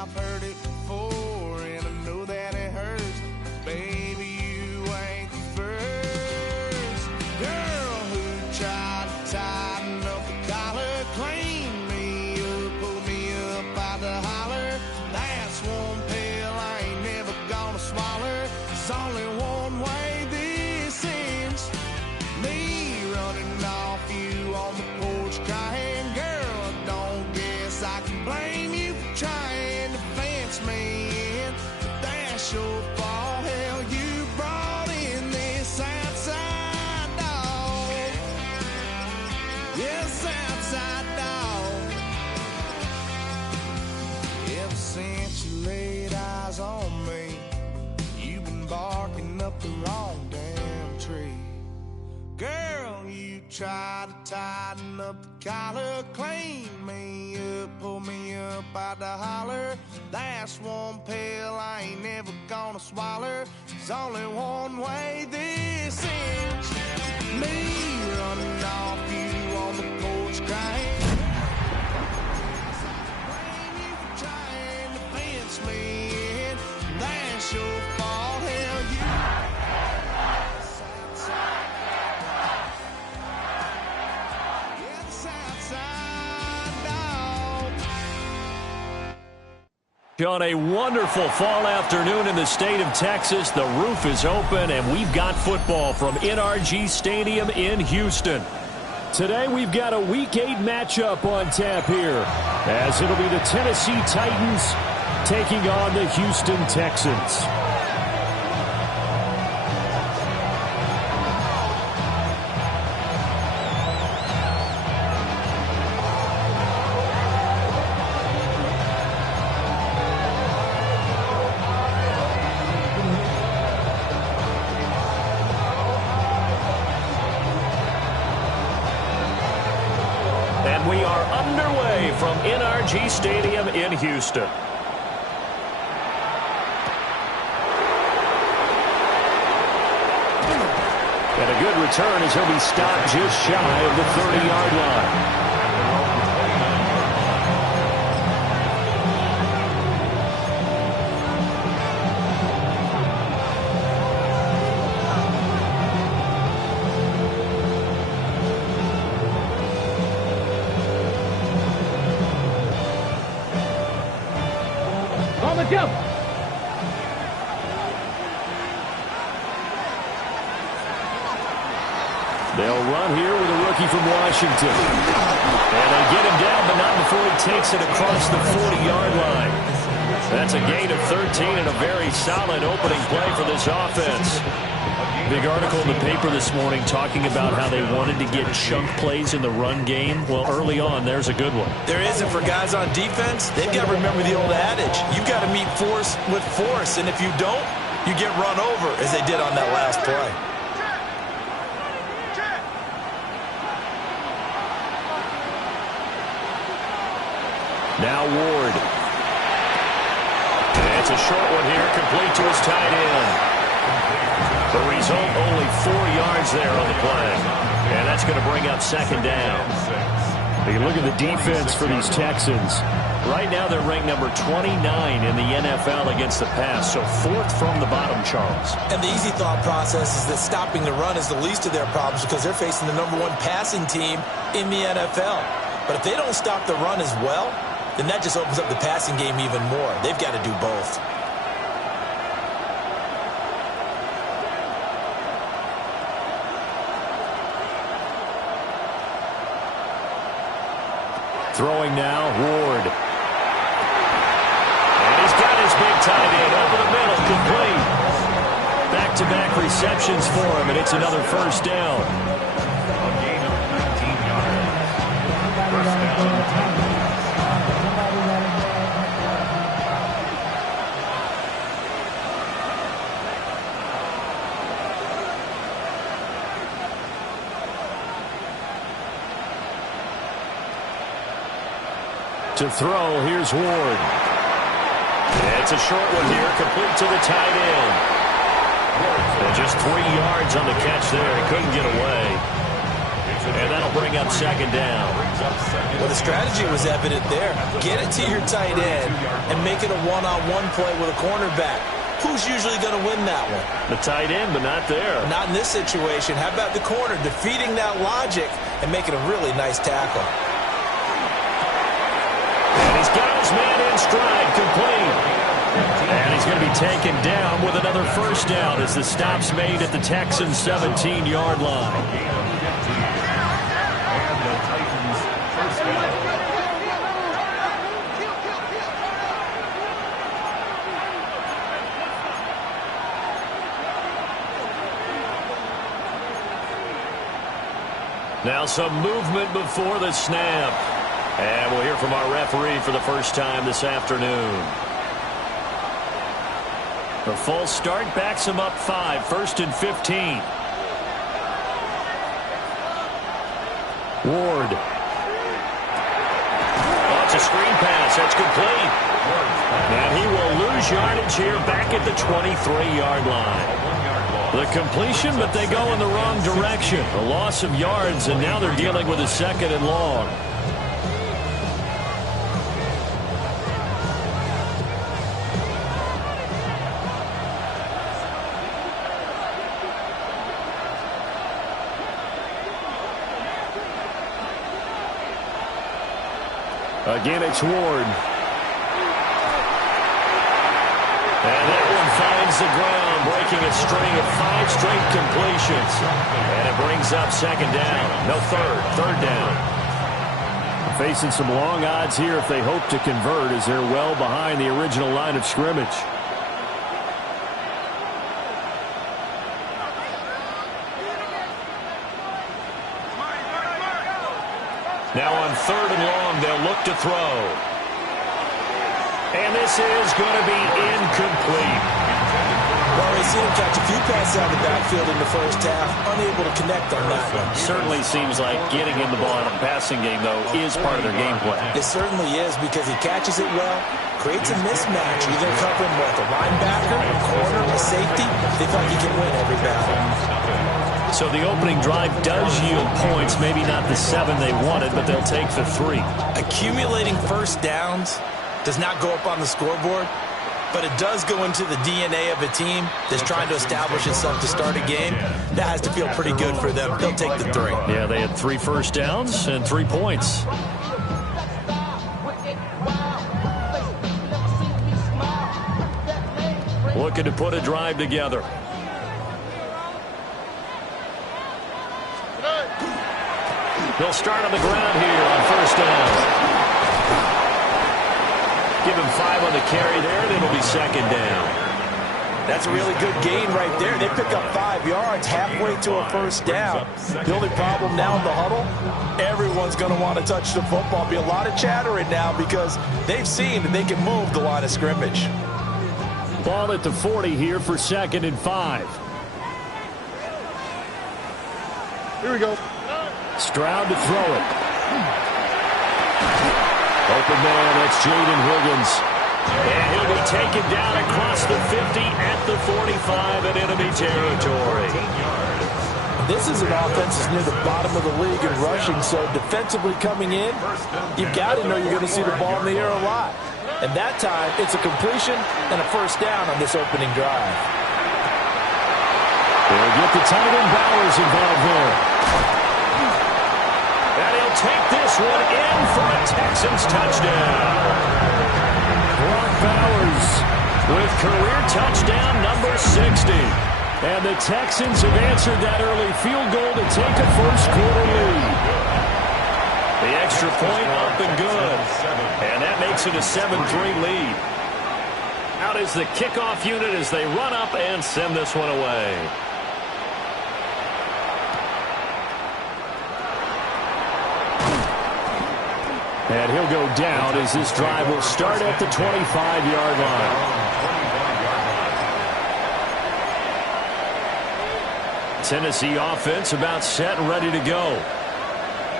I've heard it before, and I know that it hurts. Baby, you ain't the first girl who tried to tighten up the collar, clean me up, pull me up out the holler. That's one pill I ain't never gonna swallow. It's only one way this ends. Me running off you on the porch crying. Girl, I don't guess I can blame you for trying to fence me in. But that's your fault. Hell, you brought in this outside dog. Yes, outside dog. Ever since you laid eyes on me, you've been barking up the wrong damn tree. Girl, you try to tighten up the collar, clean me up, pull me up out the holler. That's one pill I ain't never gonna swallow. There's only one way this ends. Me running off you on the porch crying. Blame you for trying to fence me in. That's your fault, hell you. On a wonderful fall afternoon in the state of Texas, the roof is open and we've got football from NRG Stadium in Houston. Today we've got a Week 8 matchup on tap here, as it'll be the Tennessee Titans taking on the Houston Texans. We are underway from NRG Stadium in Houston. And a good return as he'll be stopped just shy of the 30-yard line. They'll run here with a rookie from Washington. And they get him down, but not before he takes it across the 40-yard line. That's a gain of 13 and a very solid opening play for this offense. Big article in the paper this morning talking about how they wanted to get chunk plays in the run game. Well, early on, there's a good one. There is, and for guys on defense, they've got to remember the old adage. You've got to meet force with force, and if you don't, you get run over, as they did on that last play. Now Ward. And it's a short one here, complete to his tight end. The result, only 4 yards there on the play. And that's going to bring up second down. You look at the defense for these Texans. Right now they're ranked number 29 in the NFL against the pass, so 4th from the bottom, Charles. And the easy thought process is that stopping the run is the least of their problems because they're facing the number 1 passing team in the NFL. But if they don't stop the run as well, then that just opens up the passing game even more. They've got to do both. Throwing now, Ward. And he's got his big tight end over the middle, complete. Back-to-back receptions for him, and it's another first down. A gain of 19 yards. First down. To throw, here's Ward. It's a short one here, complete to the tight end. And just 3 yards on the catch there. He couldn't get away. And that'll bring up second down. Well, the strategy was evident there. Get it to your tight end and make it a one-on-one play with a cornerback. Who's usually going to win that one? The tight end, but not there. Not in this situation. How about the corner defeating that logic and making a really nice tackle? And he's got his man in stride, complete. And he's going to be taken down with another first down as the stop's made at the Texans' 17-yard line. Now some movement before the snap. And we'll hear from our referee for the first time this afternoon. The false start backs him up 5, 1st and 15. Ward. Oh, it's a screen pass. That's complete. And he will lose yardage here back at the 23-yard line. The completion, but they go in the wrong direction. A loss of yards, and now they're dealing with a 2nd and long. Again, it's Ward. And that one finds the ground, breaking a string of 5 straight completions. And it brings up 2nd down. No, 3rd down. Facing some long odds here if they hope to convert, as they're well behind the original line of scrimmage. Now on 3rd and long, they'll look to throw. And this is going to be incomplete. Well, we see him catch a few passes out of the backfield in the first half, unable to connect on that one. Certainly seems like getting him the ball in the passing game, though, is part of their game plan. It certainly is, because he catches it well, creates a mismatch, either covering with a linebacker, a corner, a safety. They feel like he can win every battle. So the opening drive does yield points, maybe not the 7 they wanted, but they'll take the 3. Accumulating first downs does not go up on the scoreboard, but it does go into the DNA of a team that's trying to establish itself to start a game. That has to feel pretty good for them. They'll take the 3. Yeah, they had 3 first downs and 3 points. Looking to put a drive together. They'll start on the ground here on 1st down. Give him 5 on the carry there, and it'll be 2nd down. That's a really good gain right there. They pick up 5 yards halfway to a 1st down. The only problem now in the huddle, everyone's going to want to touch the football. Be a lot of chattering now because they've seen that they can move the line of scrimmage. Ball at the 40 here for 2nd and 5. Here we go. Stroud to throw it. Open man, that's Jaden Higgins. And he'll be taken down across the 50 at the 45 in enemy territory. This is an offense that's near the bottom of the league in rushing, so defensively coming in, you've got to know you're going to see the ball in the air a lot. And that time, it's a completion and a 1st down on this opening drive. They'll get the tight end Bowers involved there. And he'll take this one in for a Texans touchdown. Brock Bowers with career touchdown number 60. And the Texans have answered that early field goal to take a first-quarter lead. The extra point up and good. And that makes it a 7-3 lead. Out is the kickoff unit as they run up and send this one away. And he'll go down as this drive will start at the 25-yard line. Tennessee offense about set and ready to go.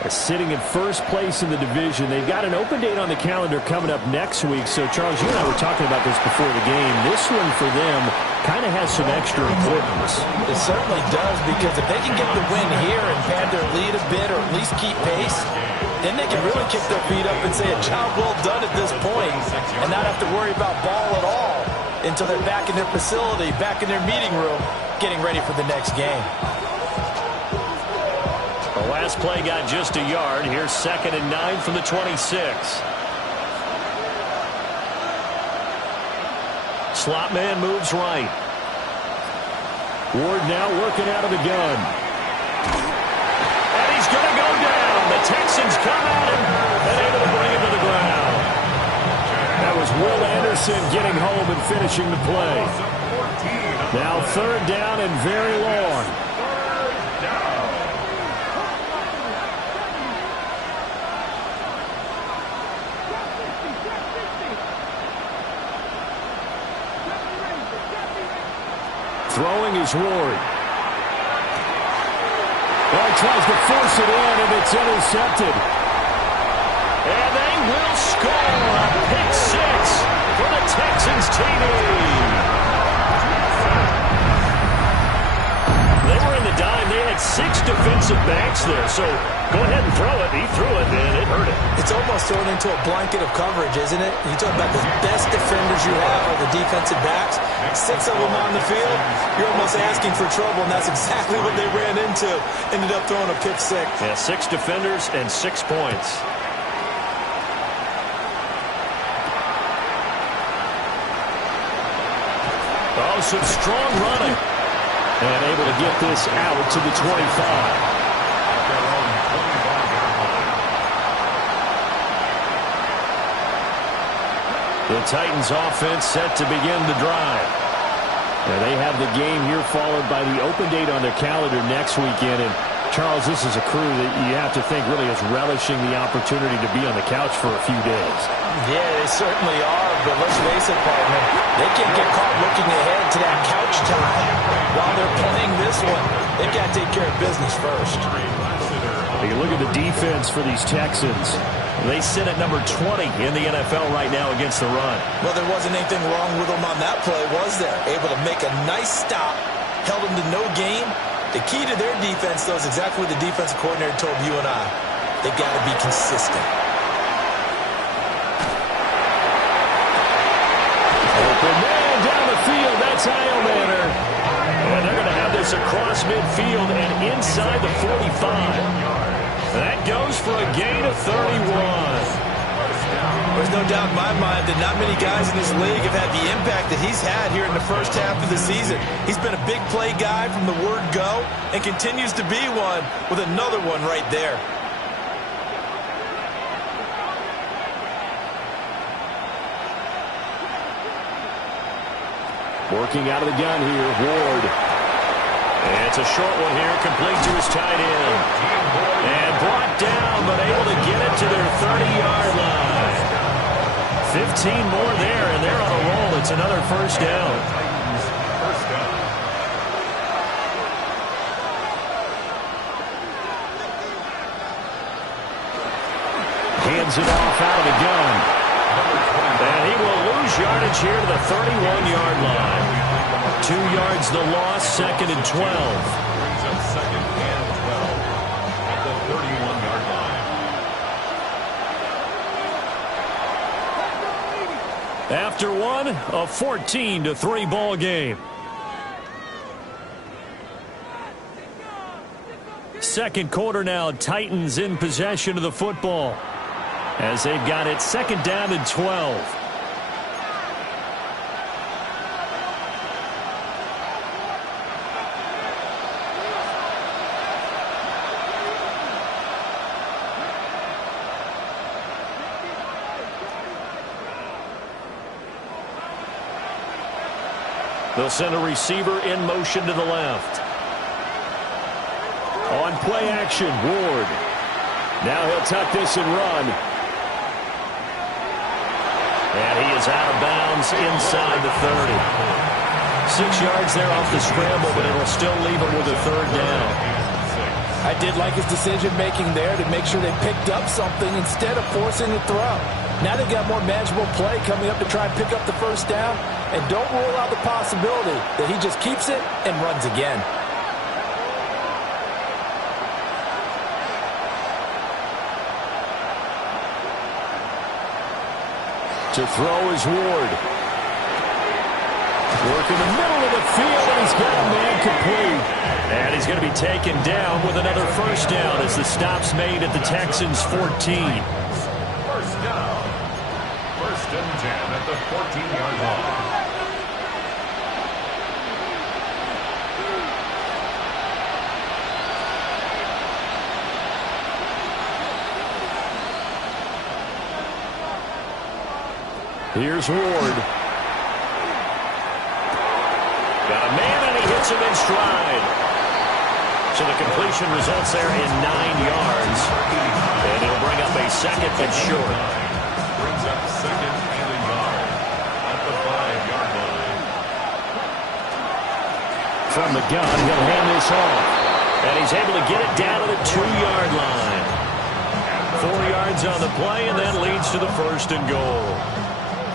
Sitting in first place in the division. They've got an open date on the calendar coming up next week. So, Charles, you and I were talking about this before the game. This one for them kind of has some extra importance. It certainly does, because if they can get the win here and pad their lead a bit or at least keep pace, then they can really kick their feet up and say a job well done at this point and not have to worry about ball at all until they're back in their facility, back in their meeting room, getting ready for the next game. The last play got just a yard. Here's 2nd and 9 from the 26. Slot man moves right. Ward now working out of the gun. And he's going to go down. The Texans come at him and able to bring him to the ground. That was Will Anderson getting home and finishing the play. Now 3rd down and very long. Throwing is Ward. Well, he tries to force it in, and it's intercepted. And they will score a pick 6 for the Texans TD. They were in the dime. They had 6 defensive backs there. So go ahead and throw it. He threw it, and it hurt him. It's almost thrown into a blanket of coverage, isn't it? You talk about the best defenders you have are the defensive backs. 6 of them on the field. You're almost asking for trouble, and that's exactly what they ran into. Ended up throwing a pick 6. Yeah, 6 defenders and 6 points. Oh, some strong running. And able to get this out to the 25. The Titans offense set to begin the drive. Now they have the game here followed by the open date on their calendar next weekend. And Charles, this is a crew that you have to think really is relishing the opportunity to be on the couch for a few days. Yeah, they certainly are, but let's face it, partner, they can't get caught looking ahead to that couch time while they're playing this one. They've got to take care of business first. You look at the defense for these Texans. They sit at number 20 in the NFL right now against the run. Well, there wasn't anything wrong with them on that play, was there? Able to make a nice stop, held them to no gain. The key to their defense, though, is exactly what the defensive coordinator told you and I. They've got to be consistent. Open man down the field. That's Heilmann. And they're going to have this across midfield and inside the 45. That goes for a gain of 31. There's no doubt in my mind that not many guys in this league have had the impact that he's had here in the first half of the season. He's been a big play guy from the word go and continues to be one with another one right there. Working out of the gun here, Ward. And it's a short one here, complete to his tight end. And brought down, but able to get it to their 30-yard line. 15 more there, and they're on a roll. It's another first down. Hands it off out of the gun. And he will lose yardage here to the 31-yard line. 2 yards the loss, 2nd and 12. Brings up 2nd and 12 at the 31-yard line. After one, a 14-3 ball game. Second quarter now, Titans in possession of the football as they've got it 2nd down and 12. They'll send a receiver in motion to the left. On play action, Ward. Now he'll tuck this and run. And he is out of bounds inside the 30. 6 yards there off the scramble, but it'll still leave him with a 3rd down. I did like his decision-making there to make sure they picked up something instead of forcing the throw. Now they've got more manageable play coming up to try and pick up the first down, and don't rule out the possibility that he just keeps it and runs again. To throw is Ward. Work in the middle of the field, and he's got a man complete. And he's going to be taken down with another first down as the stop's made at the Texans' 14. First down. First and 10 at the 14-yard line. Here's Ward. Got a man, and he hits him in stride. So the completion results there in 9 yards. And it'll bring up a second and short. Brings up second and a yard at the 5-yard line. From the gun, he'll hand this off. And he's able to get it down to the 2-yard line. 4 yards on the play, and that leads to the first and goal.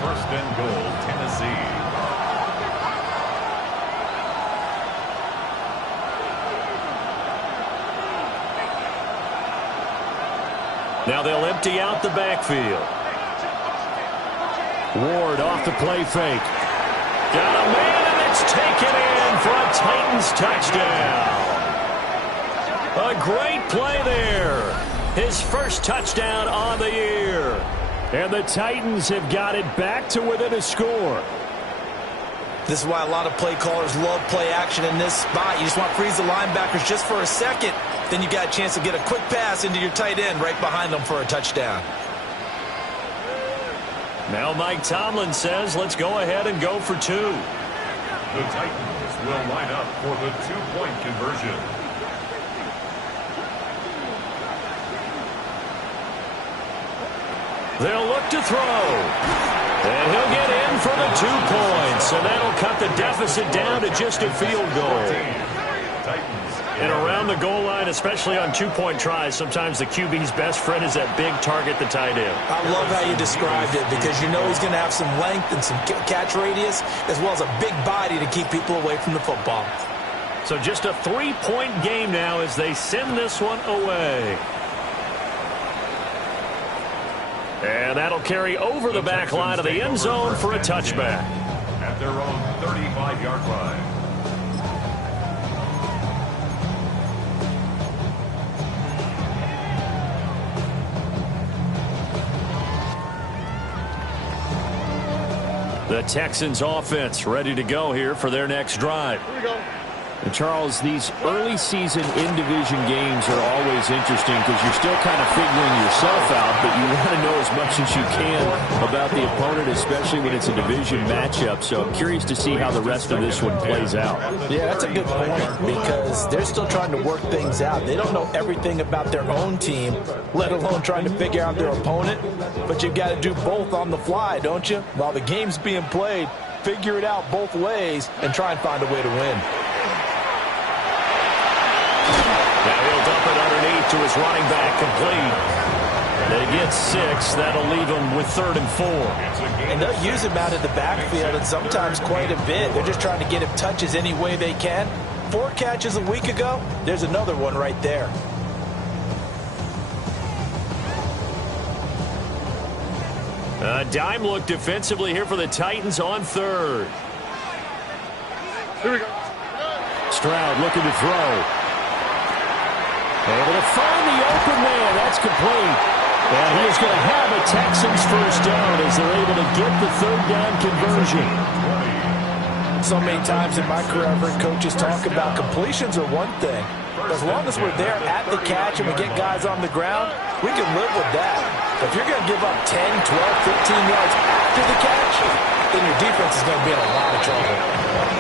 First and goal, Tennessee. Now they'll empty out the backfield. Ward off the play fake. Got a man, and it's taken in for a Titans touchdown. A great play there. His first touchdown on the year. And the Titans have got it back to within a score. This is why a lot of play callers love play action in this spot. You just want to freeze the linebackers just for a second. Then you got a chance to get a quick pass into your tight end right behind them for a touchdown. Now Mike Tomlin says, let's go ahead and go for 2. The Titans will line up for the 2-point conversion. They'll look to throw. And he'll get in for the 2 points. And that'll cut the deficit down to just a field goal. Titans. And around the goal line, especially on 2-point tries, sometimes the QB's best friend is that big target, the tight end. I love how you described it because you know he's going to have some length and some catch radius as well as a big body to keep people away from the football. So just a 3-point game now as they send this one away. And that'll carry over the back line of the end zone for a touchback. At their own 35-yard line. The Texans offense ready to go here for their next drive. Here we go. And Charles, these early season in-division games are always interesting because you're still kind of figuring yourself out, but you want to know as much as you can about the opponent, especially when it's a division matchup. So I'm curious to see how the rest of this one plays out. Yeah, that's a good point because they're still trying to work things out. They don't know everything about their own team, let alone trying to figure out their opponent. But you've got to do both on the fly, don't you? While the game's being played, figure it out both ways and try and find a way to win. Now he'll dump it underneath to his running back, complete. They get 6. That'll leave him with 3rd and 4. And they'll use him out of the backfield and sometimes quite a bit. They're just trying to get him touches any way they can. 4 catches a week ago. There's another one right there. A dime look defensively here for the Titans on 3rd. Here we go. Stroud looking to throw. Able to find the open man. That's complete. And he is going to have a Texans first down as they're able to get the 3rd down conversion. So many times in my career, I've heard coaches talk about completions are one thing. As long as we're there at the catch and we get guys on the ground, we can live with that. If you're going to give up 10, 12, 15 yards after the catch, then your defense is going to be in a lot of trouble.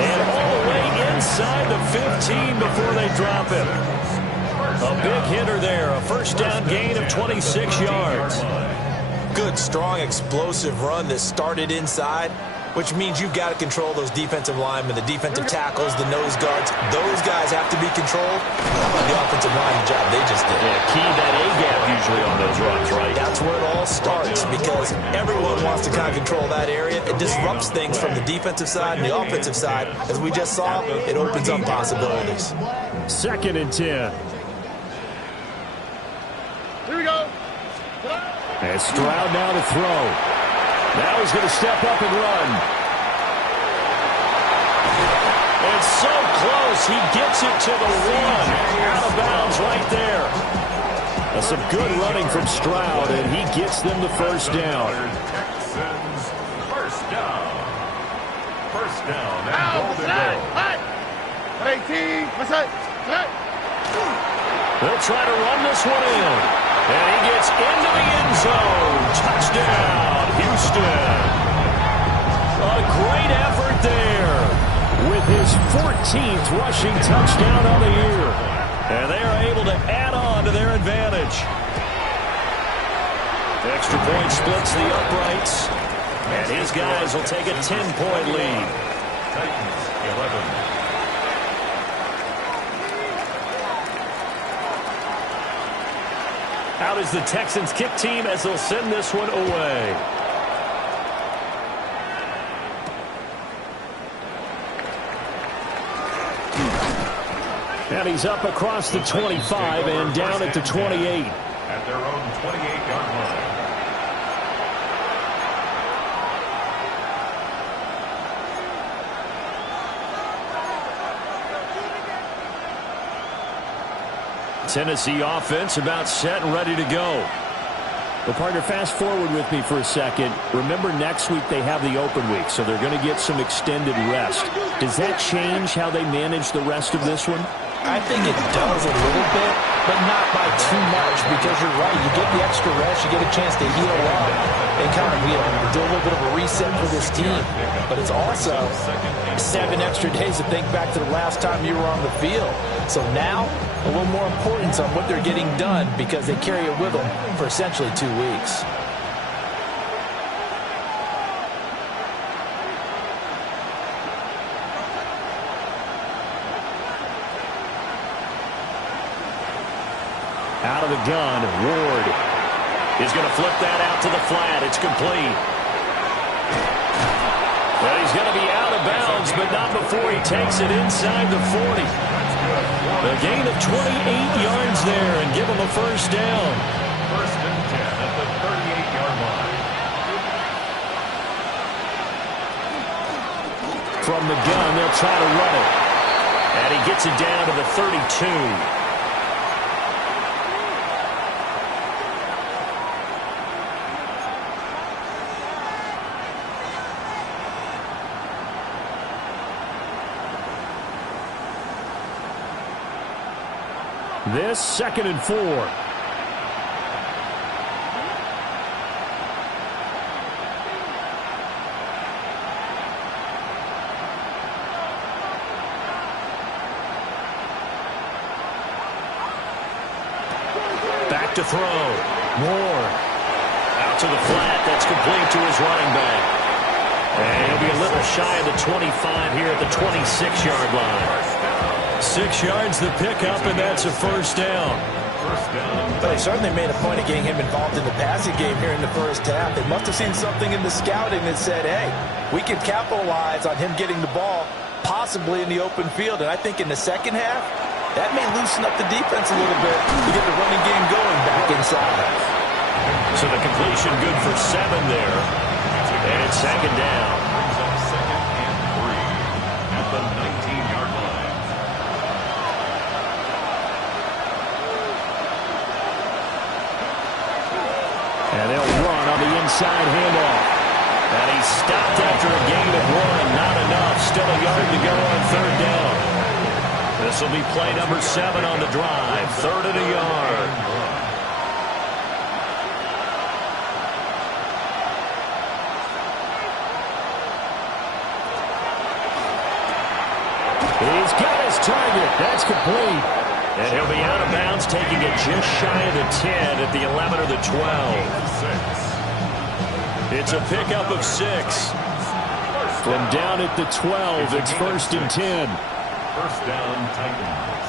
And all the way inside the 15 before they drop him. A big hitter there. A first down gain of 26 yards. Good, strong, explosive run that started inside. which means you've got to control those defensive linemen, the defensive tackles, the nose guards. Those guys have to be controlled. The offensive line, the job they just did. Yeah, key that A-gap usually on those runs, right? That's where it all starts, because everyone wants to kind of control that area. It disrupts things from the defensive side and the offensive side. As we just saw, it opens up possibilities. 2nd and 10. Here we go. And Stroud now to throw. Now he's going to step up and run. It's so close. He gets it to the 1. Out of bounds right there. That's some good running from Stroud, and he gets them the first down. Texans, first down. First down. And Out, goal to go. 18. What's that? They'll try to run this one in. And he gets into the end zone. Touchdown, Houston. A great effort there with his 14th rushing touchdown on the year. And they are able to add on to their advantage. The extra point splits the uprights. And his guys will take a 10-point lead. Titans, 11. Out is the Texans kick team as they'll send this one away. And he's up across the 25 and down at the 28. At their own 28-yard line. Tennessee offense about set and ready to go. Well, partner, fast forward with me for a second. Remember, next week they have the open week, so they're going to get some extended rest. Does that change how they manage the rest of this one? I think it does a little bit, but not by too much, because you're right. You get the extra rest, you get a chance to heal up and kind of do a little bit of a reset for this team. But it's also 7 extra days to think back to the last time you were on the field. So now, a little more importance on what they're getting done, because they carry it with them for essentially 2 weeks. Out of the gun, Ward is going to flip that out to the flat. It's complete. But he's going to be out of bounds, but not before he takes it inside the 40. A gain of 28 yards there and give him a first down. First and 10 at the 38-yard line. From the gun, they'll try to run it. And he gets it down to the 32. This 2nd and 4. Back to throw. Moore. Out to the flat. That's complete to his running back. And he'll be a little shy of the 25 here at the 26-yard line. 6 yards the pickup, and that's a first down. But they certainly made a point of getting him involved in the passing game here in the first half. They must have seen something in the scouting that said, hey, we can capitalize on him getting the ball possibly in the open field. And I think in the second half, that may loosen up the defense a little bit to get the running game going back inside. So the completion good for 7 there. And it's 2nd down. Brings up 2nd and 3 at the 19-yard line. And they'll run on the inside handoff. And he's stopped after a gain of 1. Not enough. Still a yard to go on 3rd down. This will be play number 7 on the drive. 3rd and a yard. He's got his target. That's complete. And he'll be out of bounds, taking it just shy of the 10 at the 11 or the 12. It's a pickup of 6. From down at the 12, it's 1st and 10. First down, Titans.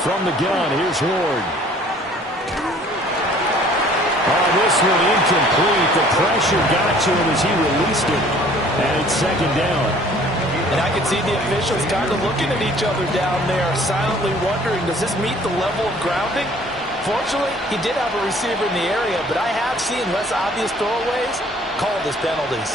From the gun, here's Ward. Oh, this one incomplete. The pressure got to him as he released it. And it's 2nd down. And I can see the officials kind of looking at each other down there, silently wondering, does this meet the level of grounding? Fortunately, he did have a receiver in the area, but I have seen less obvious throwaways called as penalties.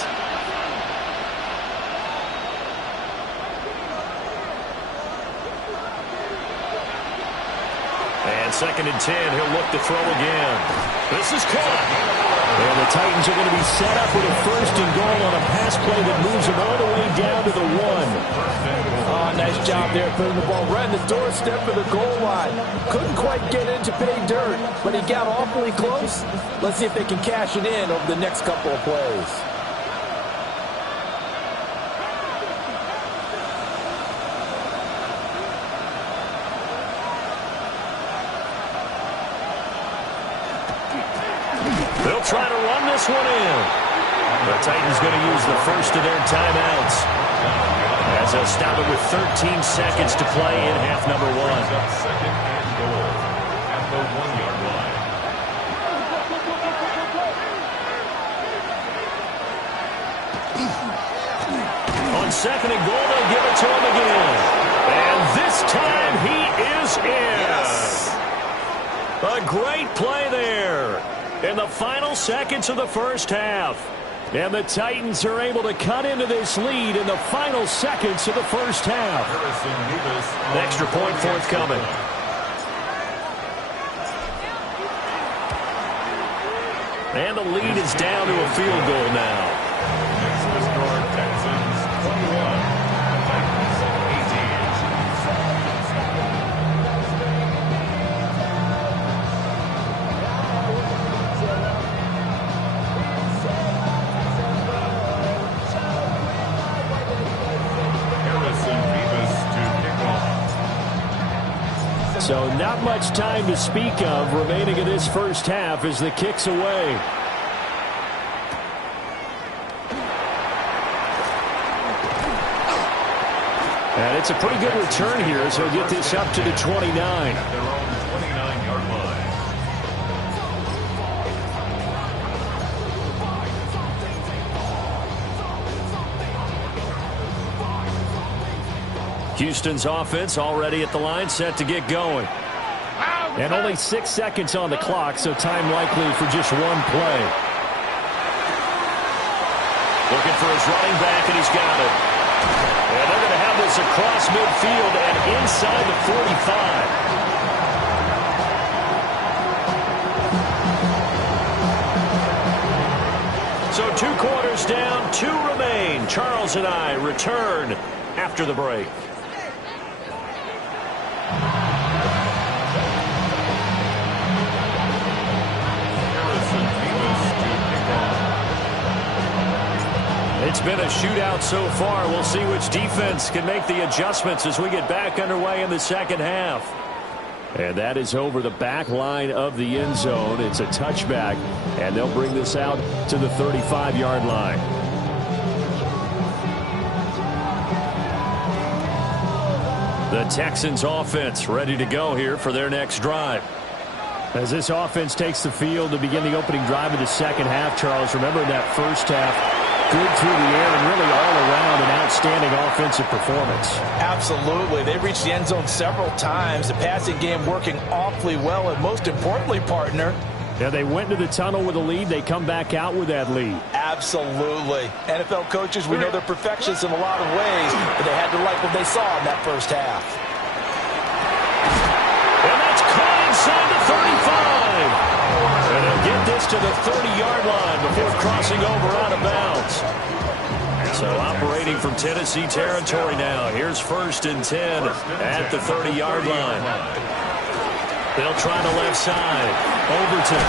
And 2nd and 10, he'll look to throw again. This is caught. And the Titans are going to be set up with a 1st and goal on a pass play that moves them all the way down to the 1. Oh, nice job there putting the ball right in the doorstep of the goal line. Couldn't quite get in to pay dirt, but he got awfully close. Let's see if they can cash it in over the next couple of plays. They'll try to run this one in. The Titans going to use the first of their timeouts as they'll stop it with 13 seconds to play in half number 1. Second and goal at the 1-yard line. On 2nd and goal, they'll give it to him again. And this time he is in. Yes. A great play there in the final seconds of the first half. And the Titans are able to cut into this lead in the final seconds of the first half. Harrison An extra point forthcoming. And the lead is down to a field goal now. Next to score, Texans 21, Titans 18. Harrison Beavis to kick off. So not much time to speak of remaining in this first half as the kick's away. And it's a pretty good return here, so he'll get this up to the 29. At their own 29-yard line. Houston's offense already at the line, set to get going. And only 6 seconds on the clock, so time likely for just one play. Looking for his running back, and he's got it. And they're going to have this across midfield and inside the 45. So 2 quarters down, 2 remain. Charles and I return after the break. Harrison Beavis to kick off. It's been a shootout so far. We'll see which defense can make the adjustments as we get back underway in the second half. And that is over the back line of the end zone. It's a touchback, and they'll bring this out to the 35-yard line. The Texans offense ready to go here for their next drive. As this offense takes the field to begin the opening drive of the second half, Charles, remember that first half, good through the air and really all around an outstanding offensive performance. Absolutely. They reached the end zone several times. The passing game working awfully well, and most importantly, partner, Yeah, they went into the tunnel with a lead. They come back out with that lead. absolutely. NFL coaches, we know they're perfectionists in a lot of ways, but they had to like what they saw in that first half. And that's caught inside the 35. And they'll get this to the 30-yard line before crossing over out of bounds. So operating from Tennessee territory now. Here's 1st and 10 at the 30-yard line. They'll try the left side. Overton.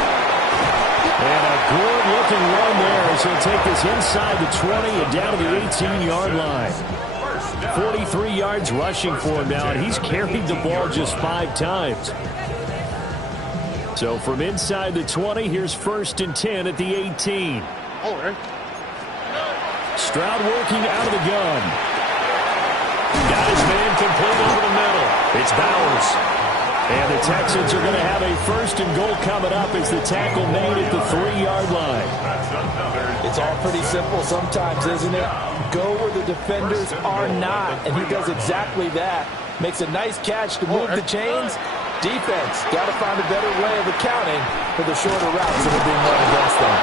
And a good-looking run there as he'll take this inside the 20 and down to the 18-yard line. 43 yards rushing for him now, and he's carried the ball just 5 times. So from inside the 20, here's 1st and 10 at the 18. Stroud working out of the gun. Got his man complete over the middle. It's Bowers. And the Texans are going to have a 1st and goal coming up as the tackle made at the 3-yard line. It's all pretty simple sometimes, isn't it? Go where the defenders are not, and he does exactly that. Makes a nice catch to move the chains. Defense, got to find a better way of accounting for the shorter routes that are being run against them.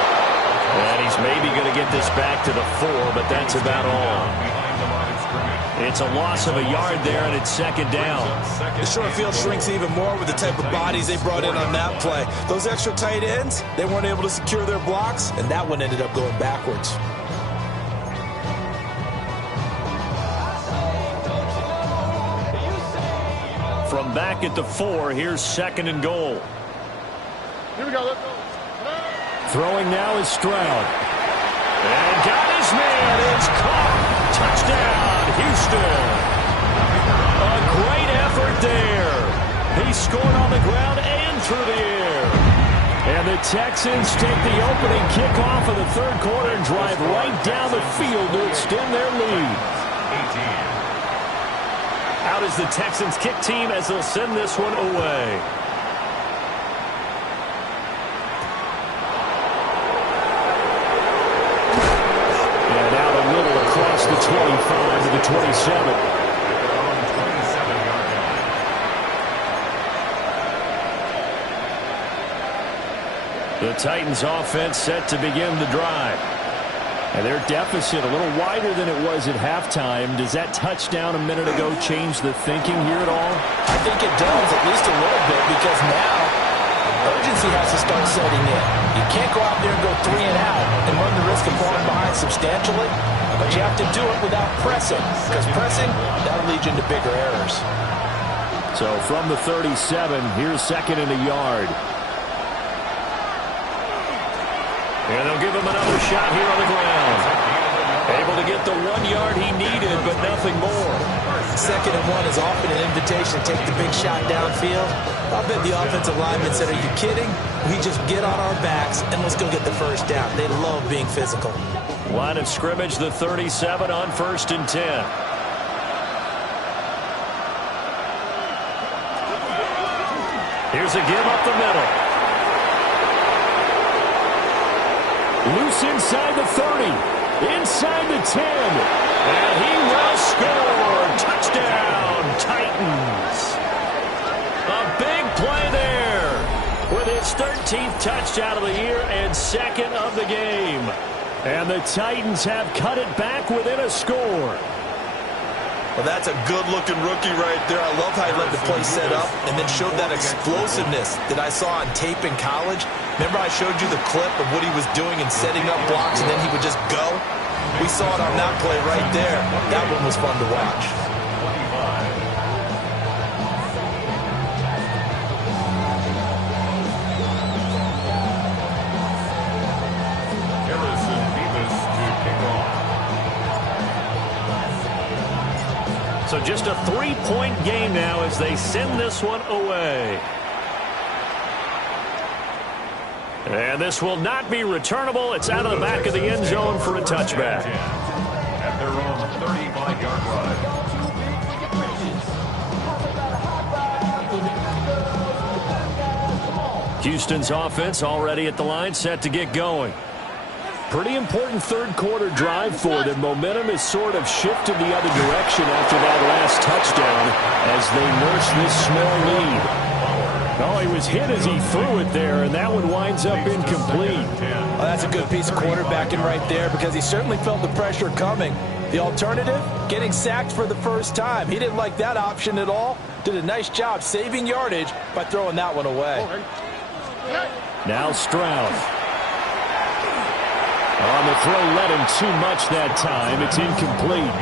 And he's maybe going to get this back to the 4, but that's about all. It's a loss of a yard there, and it's 2nd down. The short field shrinks even more with the type of bodies they brought in on that play. Those extra tight ends, they weren't able to secure their blocks, and that one ended up going backwards. From back at the 4, here's 2nd and goal. Here we go. Let's go. Throwing now is Stroud. And got his man. It's caught. Touchdown, Houston. A great effort there. He scored on the ground and through the air. And the Texans take the opening kickoff of the 3rd quarter and drive right down the field to extend their lead. Out is the Texans kick team as they'll send this one away. And out a little across the 25 to the 27. The Titans offense set to begin the drive. And their deficit a little wider than it was at halftime. Does that touchdown a minute ago change the thinking here at all? I think it does, at least a little bit, because now urgency has to start setting in. You can't go out there and go 3 and out and run the risk of falling behind substantially, but you have to do it without pressing, because pressing, that'll lead you into bigger errors. So from the 37, here's 2nd and a yard. And they'll give him another shot here on the ground. Able to get the 1 yard he needed, but nothing more. 2nd and 1 is often an invitation to take the big shot downfield. I bet the offensive lineman said, are you kidding? We just get on our backs and let's go get the 1st down. They love being physical. Line of scrimmage, the 37 on 1st and 10. Here's a give up the middle. Loose inside the 30, inside the 10, and he will score. Touchdown, Titans. A big play there with his 13th touchdown of the year and 2nd of the game. And the Titans have cut it back within a score. Well, that's a good-looking rookie right there. I love how he let the play set up and then showed that explosiveness that I saw on tape in college. Remember I showed you the clip of what he was doing and setting up blocks, and then he would just go? We saw it on that play right there. That one was fun to watch. Harrison Beavis to kick off. So just a 3-point game now as they send this one away. And this will not be returnable. It's out of the back of the end zone for a touchback. At their own 35-yard line. Houston's offense already at the line, set to get going. Pretty important 3rd quarter drive for them. Momentum has sort of shifted the other direction after that last touchdown as they nurse this small lead. Oh, he was hit as he threw it there, and that one winds up incomplete. Well, that's a good piece of quarterbacking right there because he certainly felt the pressure coming. The alternative, getting sacked for the 1st time. He didn't like that option at all. Did a nice job saving yardage by throwing that one away. Now Stroud. On the throw, led him too much that time. It's incomplete.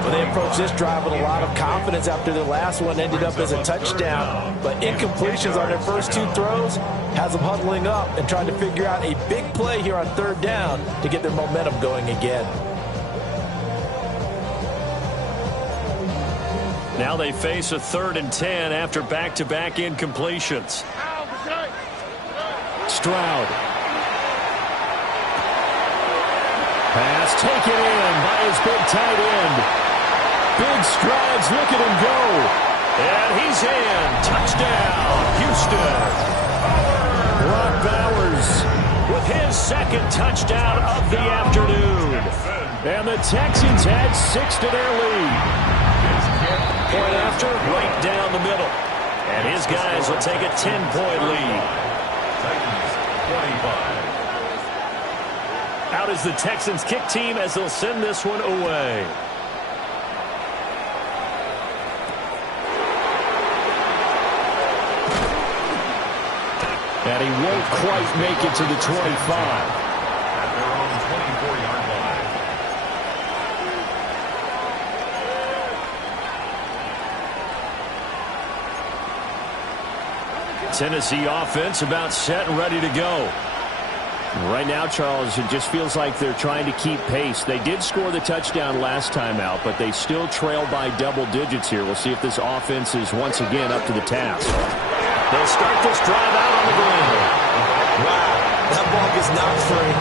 Well, they approached this drive with a lot of confidence after the last one ended up as a touchdown. But incompletions on their first 2 throws has them huddling up and trying to figure out a big play here on 3rd down to get their momentum going again. Now they face a 3rd and 10 after back-to-back incompletions. Stroud. Pass taken in by his big tight end. Big strides, look at him go. And he's in. Touchdown, Houston. Brock Bowers With his 2nd touchdown of the afternoon. And the Texans add 6 to their lead. Point after, right down the middle. And his guys will take a 10-point lead. Titans 25. Out is the Texans kick team as they'll send this one away. And he won't quite make it to the 25. At their own 24-yard line. Tennessee offense about set and ready to go. Right now, Charles, it just feels like they're trying to keep pace. They did score the touchdown last time out, but they still trail by double digits here. We'll see if this offense is once again up to the task. They'll start this drive out on the ground. Wow, that ball gets knocked free,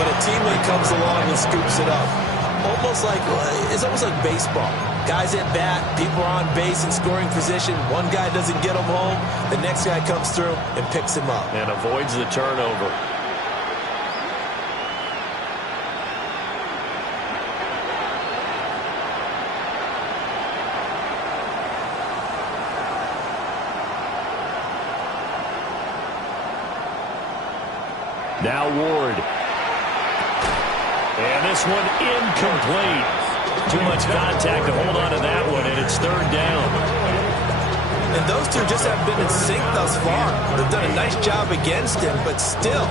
but a teammate comes along and scoops it up. It's almost like baseball. Guys at bat, people are on base in scoring position. One guy doesn't get him home. The next guy comes through and picks him up. And avoids the turnover. Now Ward. And this one incomplete. Too much contact to hold on to that one, and it's 3rd down. And those two just haven't been in sync thus far. They've done a nice job against him, but still,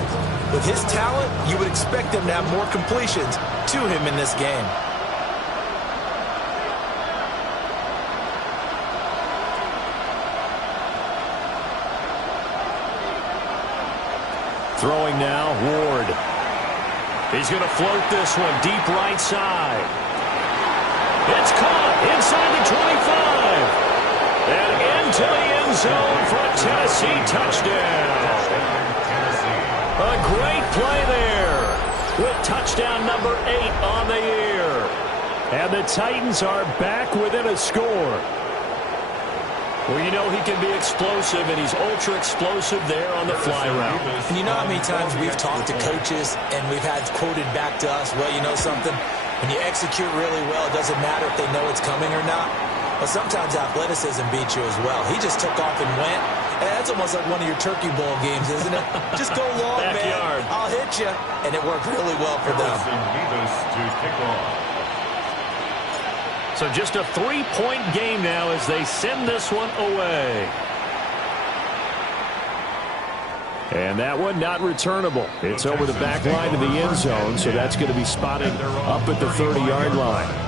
with his talent, you would expect him to have more completions to him in this game. Throwing now, Ward. He's going to float this one deep right side. It's caught inside the 25. And into the end zone for a Tennessee touchdown. A great play there with touchdown number 8 on the year. And the Titans are back within a score. Well, you know he can be explosive, and he's ultra-explosive there on the fly route. And you know how many times we've talked to coaches and we've had quoted back to us, well, you know something? When you execute really well, it doesn't matter if they know it's coming or not. But sometimes athleticism beats you as well. He just took off and went. And that's almost like one of your Turkey Bowl games, isn't it? Just go long, Backyard. man. I'll hit you. And it worked really well for them. To kick off. So just a 3-point game now as they send this one away. And that one not returnable. It's over the back line of the end zone, so that's going to be spotted up at the 30-yard line.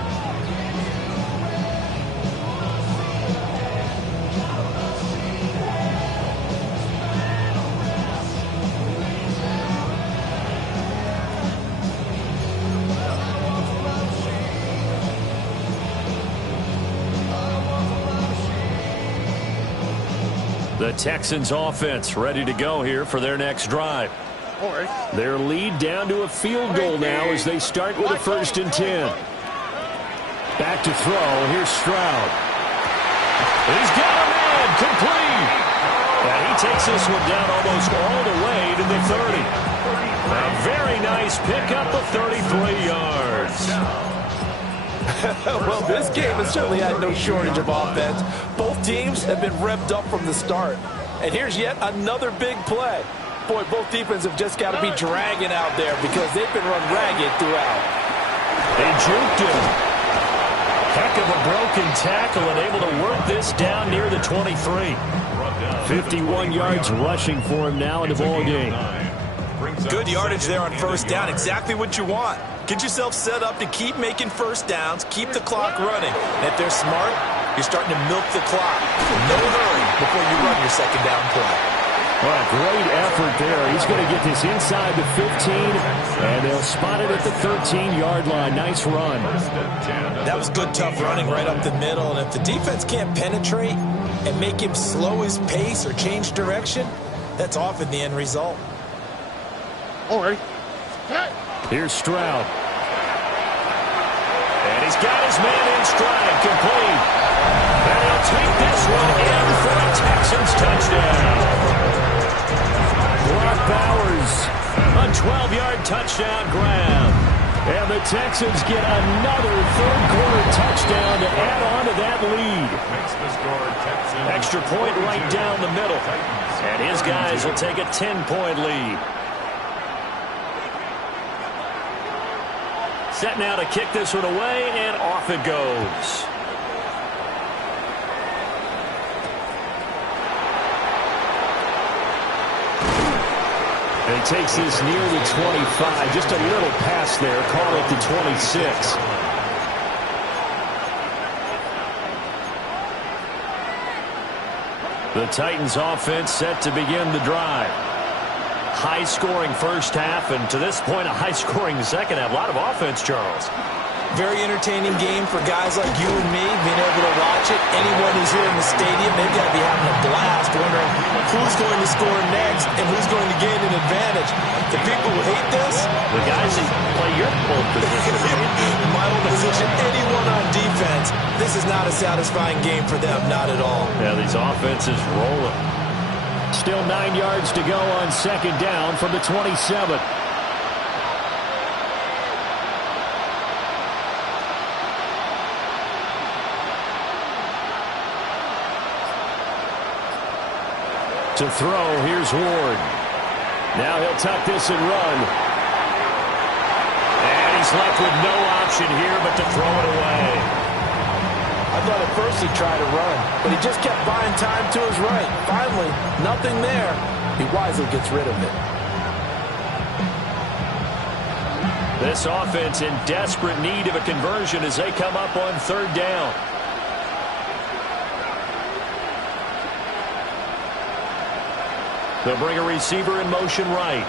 The Texans offense ready to go here for their next drive. Their lead down to a field goal now as they start with a 1st and 10. Back to throw. Here's Stroud. He's got a man complete. And he takes this one down almost all the way to the 30. A very nice pickup of 33 yards. Well, this game has certainly had no shortage of offense. Both teams have been revved up from the start. And here's yet another big play. Boy, both defenses have just got to be dragging out there because they've been run ragged throughout. They juked him. Heck of a broken tackle and able to work this down near the 23. 51 yards rushing for him now in the ball game. Good yardage there on 1st down. Exactly what you want. Get yourself set up to keep making 1st downs, keep the clock running. And if they're smart, you're starting to milk the clock. No hurry before you run your 2nd down play. Well, a great effort there. He's going to get this inside the 15, and they'll spot it at the 13-yard line. Nice run. That was good, tough running right up the middle. And if the defense can't penetrate and make him slow his pace or change direction, that's often the end result. All right. Here's Stroud. And he's got his man in stride, complete. And he'll take this one in for a Texans touchdown. Brock Bowers, a 12-yard touchdown grab. And the Texans get another third-quarter touchdown to add on to that lead. Extra point right down the middle. And his guys will take a 10-point lead. Set now to kick this one away, and off it goes. And he takes this near the 25. Just a little pass there. Call it the 26. The Titans offense set to begin the drive. High-scoring first half, and to this point, a high-scoring second half. A lot of offense, Charles. Very entertaining game for guys like you and me, being able to watch it. Anyone who's here in the stadium, they've got to be having a blast, wondering who's going to score next and who's going to gain an advantage. The people who hate this, the guys that play your old position. my old position, anyone on defense, this is not a satisfying game for them, not at all. Yeah, these offenses rolling. Still 9 yards to go on second down from the 27. To throw, here's Ward. Now he'll tuck this and run. And he's left with no option here but to throw it away. I thought at first he tried to run, but he just kept buying time to his right. Finally, nothing there. He wisely gets rid of it. This offense in desperate need of a conversion as they come up on third down. They'll bring a receiver in motion right.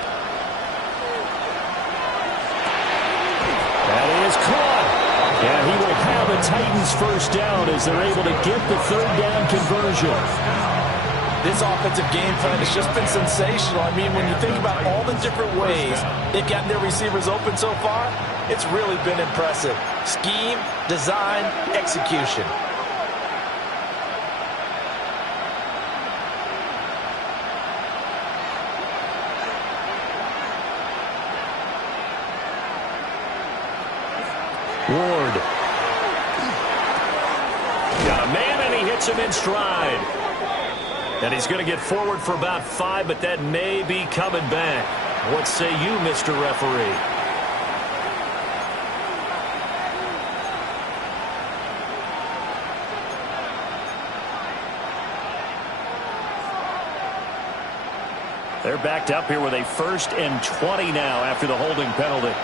That is caught. And he will have a Titans first down as they're able to get the third down conversion. This offensive game plan has just been sensational. I mean, when you think about all the different ways they've gotten their receivers open so far, it's really been impressive. Scheme, design, execution. Ward. Got a man, and he hits him in stride. And he's going to get forward for about 5, but that may be coming back. What say you, Mr. Referee? They're backed up here with a 1st and 20 now after the holding penalty.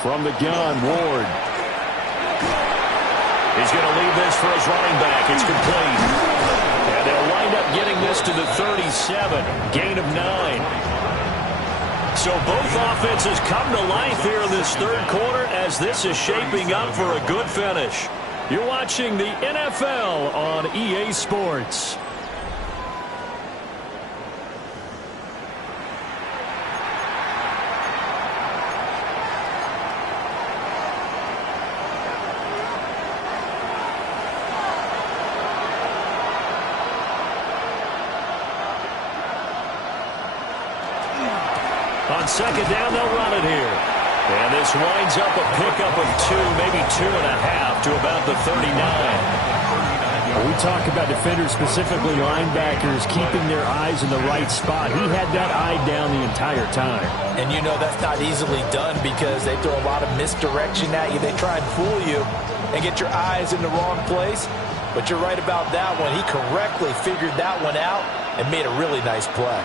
From the gun, Ward. He's going to leave this for his running back. It's complete. And they'll wind up getting this to the 37. Gain of 9. So both offenses come to life here in this third quarter as this is shaping up for a good finish. You're watching the NFL on EA Sports. On second down, they'll run it here. And this winds up a pickup of 2, maybe 2.5 to about the 39. We talk about defenders, specifically linebackers, keeping their eyes in the right spot. He had that eye down the entire time. And you know that's not easily done because they throw a lot of misdirection at you. They try and fool you and get your eyes in the wrong place. But you're right about that one. He correctly figured that one out and made a really nice play.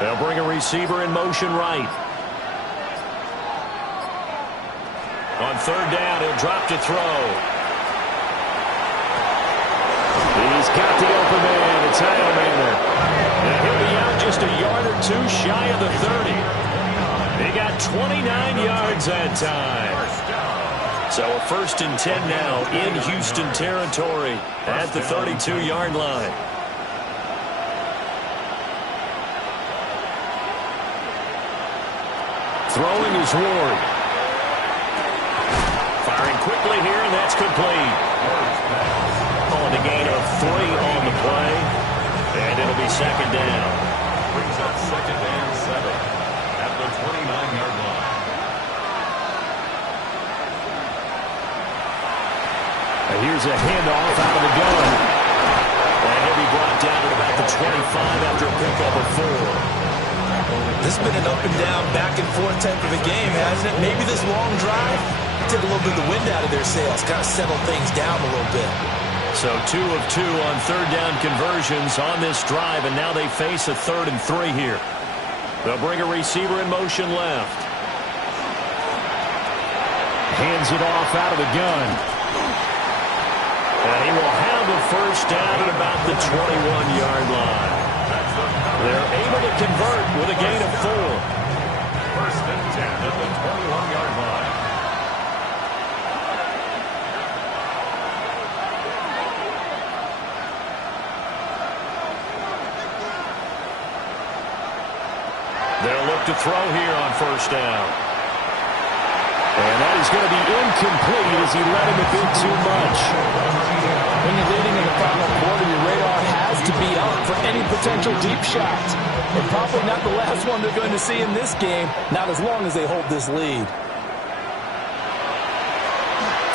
They'll bring a receiver in motion right. On third down, he'll drop to throw. He's got the open man. It's Heilman. And he'll be out just a yard or two shy of the 30. He got 29 yards that time. So a 1st and 10 now in Houston territory at the 32-yard line. Throwing is Ward. Firing quickly here, and that's complete. On the gain of 3 on the play, and it'll be 2nd down. Brings up 2nd and 7 at the 29-yard line. And here's a handoff out of the gun. And he'll be brought down at about the 25 after a pickup of 4. This has been an up and down, back and forth type of a game, hasn't it? Maybe this long drive took a little bit of the wind out of their sails, kind of settled things down a little bit. So 2 of 2 on third down conversions on this drive, and now they face a 3rd and 3 here. They'll bring a receiver in motion left. Hands it off out of the gun. And he will have the 1st down at about the 21-yard line. They're able to convert with a gain of 4. 1st and 10 at the 21-yard line. They'll look to throw here on 1st down. And that is going to be incomplete as he let him a bit too much. When you're leading in the final quarter, your radar has to be up for any potential deep shot. And probably not the last one they're going to see in this game, not as long as they hold this lead.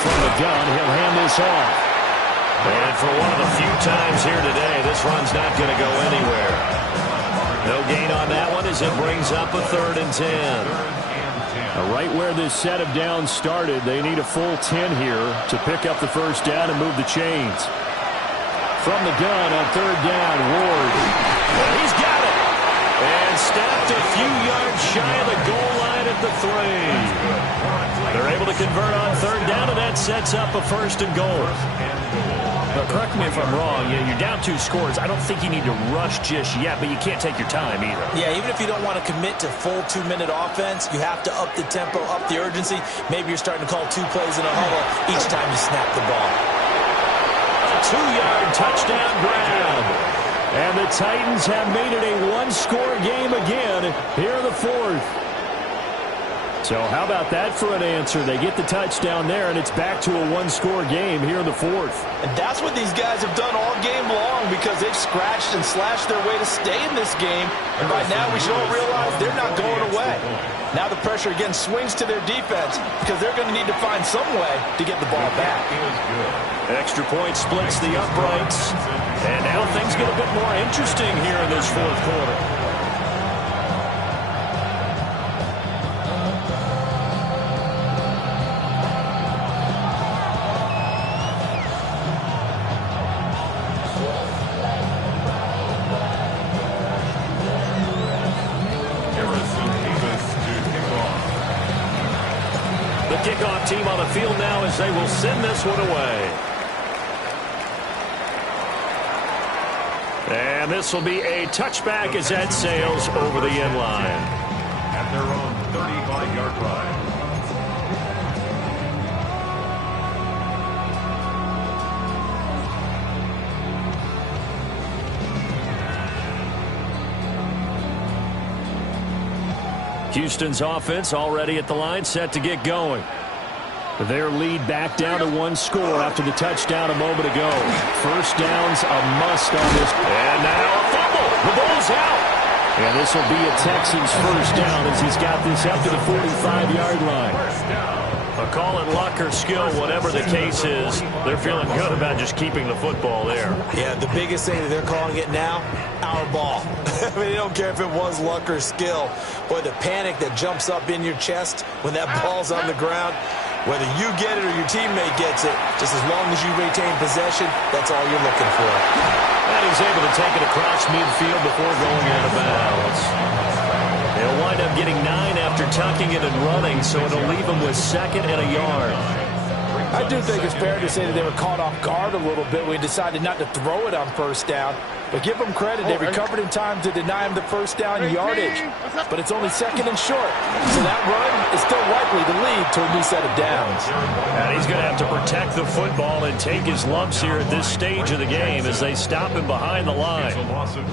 From the gun, he'll hand this off. And for one of the few times here today, this run's not going to go anywhere. No gain on that one as it brings up a 3rd and 10. Right where this set of downs started, they need a full 10 here to pick up the 1st down and move the chains. From the gun on 3rd down, Ward. Well, he's got it. And stopped a few yards shy of the goal line at the 3. They're able to convert on 3rd down, and that sets up a 1st and goal. Now, correct me if I'm wrong. You're down 2 scores. I don't think you need to rush just yet, but you can't take your time either. Yeah, even if you don't want to commit to full 2-minute offense, you have to up the tempo, up the urgency. Maybe you're starting to call 2 plays in a huddle each time you snap the ball. A 2-yard touchdown grab. And the Titans have made it a 1-score game again here in the 4th. So how about that for an answer? They get the touchdown there, and it's back to a 1-score game here in the 4th. And that's what these guys have done all game long because they've scratched and slashed their way to stay in this game. And by now we should all realize they're not going away. Now the pressure again swings to their defense because they're going to need to find some way to get the ball back. Extra point splits the uprights. And now things get a bit more interesting here in this 4th quarter. Kickoff team on the field now as they will send this one away. And this will be a touchback as that sails over the end line. At their own 35-yard line. Houston's offense already at the line, set to get going. Their lead back down to 1 score after the touchdown a moment ago. 1st down's a must on this. And now a fumble. The ball's out. And this will be a Texans 1st down as he's got this up to the 45-yard line. A call it luck or skill, whatever the case is, they're feeling good about just keeping the football there. Yeah, the biggest thing that they're calling it now, our ball. I mean, they don't care if it was luck or skill. Boy, the panic that jumps up in your chest when that ball's on the ground, whether you get it or your teammate gets it, just as long as you retain possession, that's all you're looking for. And he's able to take it across midfield before going out of bounds. They'll wind up getting 9 after tucking it and running, so it'll leave them with 2nd and a yard. I do think it's fair to say that they were caught off guard a little bit when we decided not to throw it on first down. But give them credit. They recovered in time to deny him the first down yardage. But it's only 2nd and short. So that run is still likely to lead to a new set of downs. And he's going to have to protect the football and take his lumps here at this stage of the game as they stop him behind the line.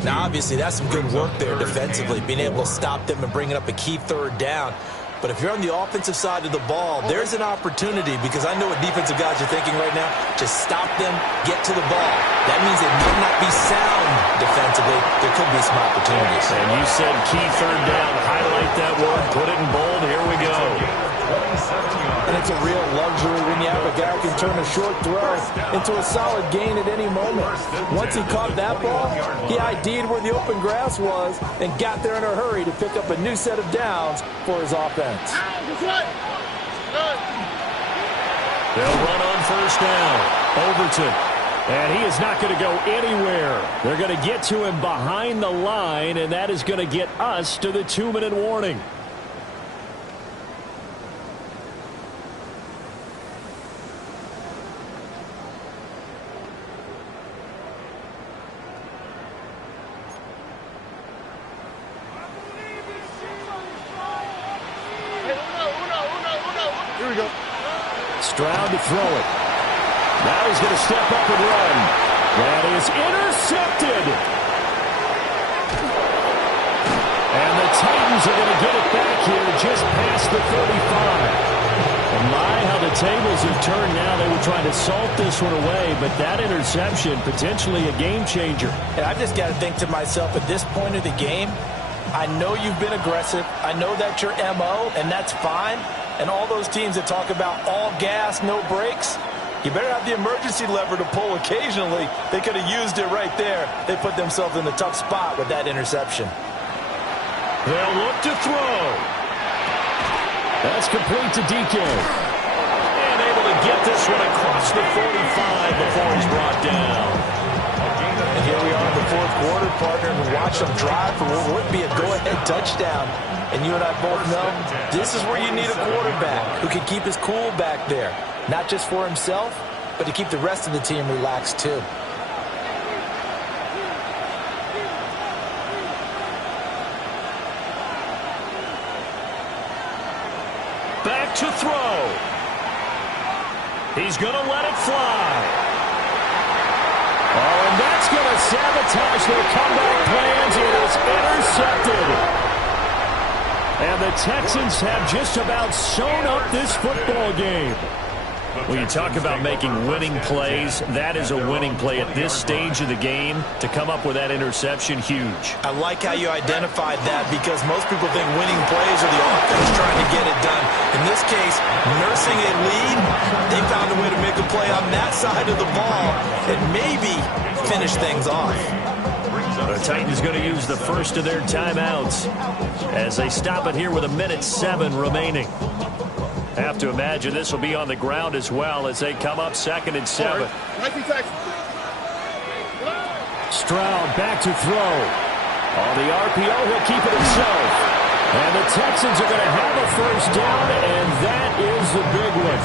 Now, obviously, that's some good work there defensively, being able to stop them and bringing up a key 3rd down. But if you're on the offensive side of the ball, there's an opportunity, because I know what defensive guys are thinking right now. Just stop them, get to the ball. That means they might not be sound defensively. There could be some opportunities. And you said key 3rd down. Highlight that word. Put it in bold. Here we go. And it's a real luxury when you have a guy who can turn a short throw into a solid gain at any moment. Once he caught that ball, he ID'd where the open grass was and got there in a hurry to pick up a new set of downs for his offense. They'll run on first down. Overton. And he is not going to go anywhere. They're going to get to him behind the line, and that is going to get us to the 2-minute warning. Here we go. Stroud to throw it. Now he's going to step up and run. That is intercepted. And the Titans are going to get it back here just past the 35. And my, how the tables have turned now. They were trying to salt this one away, but that interception, potentially a game changer. And I just got to think to myself, at this point of the game, I know you've been aggressive. I know that's your MO, and that's fine. And all those teams that talk about all gas, no brakes, you better have the emergency lever to pull occasionally. They could have used it right there. They put themselves in a tough spot with that interception. They'll look to throw. That's complete to DK. And able to get this one across the 45 before he's brought down. And here we are in the 4th quarter, partner, and we watch them drive for what would be a go-ahead touchdown. And you and I both know this is where you need a quarterback who can keep his cool back there. Not just for himself, but to keep the rest of the team relaxed too. Back to throw. He's going to let it fly. Oh, and that's going to sabotage their comeback plans. It is intercepted. And the Texans have just about sewn up this football game. When you talk about making winning plays, that is a winning play at this stage of the game. To come up with that interception, huge. I like how you identified that, because most people think winning plays are the offense trying to get it done. In this case, nursing a lead, they found a way to make a play on that side of the ball and maybe finish things off. The Titans going to use the first of their timeouts as they stop it here with 1:07 remaining. Have to imagine this will be on the ground as well as they come up 2nd and 7. Stroud back to throw. On the RPO, he'll keep it himself. And the Texans are going to have a first down, and that is the big one,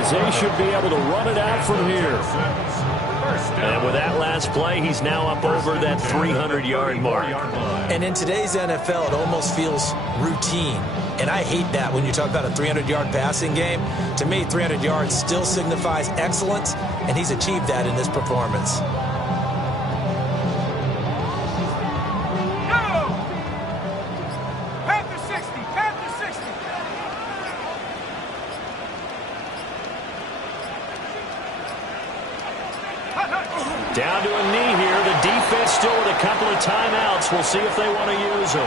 as they should be able to run it out from here. And with that last play, he's now up over that 300-yard mark. And in today's NFL, it almost feels routine. And I hate that when you talk about a 300-yard passing game. To me, 300 yards still signifies excellence, and he's achieved that in this performance. Down to a knee here. The defense still with a couple of timeouts. We'll see if they want to use them.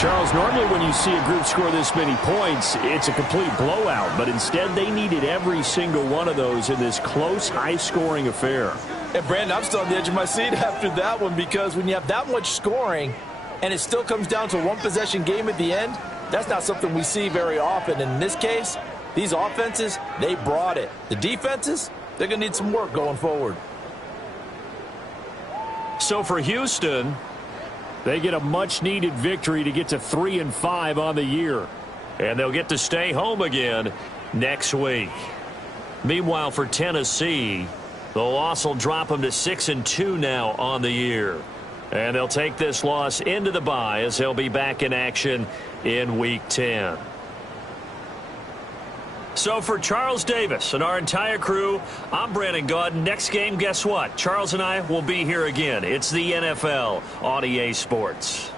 Charles, normally when you see a group score this many points, it's a complete blowout. But instead, they needed every single one of those in this close, high-scoring affair. And, Brandon, I'm still on the edge of my seat after that one, because when you have that much scoring and it still comes down to a one-possession game at the end, that's not something we see very often. And in this case, these offenses, they brought it. The defenses, they're going to need some work going forward. So for Houston, they get a much-needed victory to get to 3-5 on the year. And they'll get to stay home again next week. Meanwhile, for Tennessee, the loss will drop them to 6-2 now on the year. And they'll take this loss into the bye as they'll be back in action in Week 10. So for Charles Davis and our entire crew, I'm Brandon Gaudin. Next game, guess what? Charles and I will be here again. It's the NFL on EA Sports.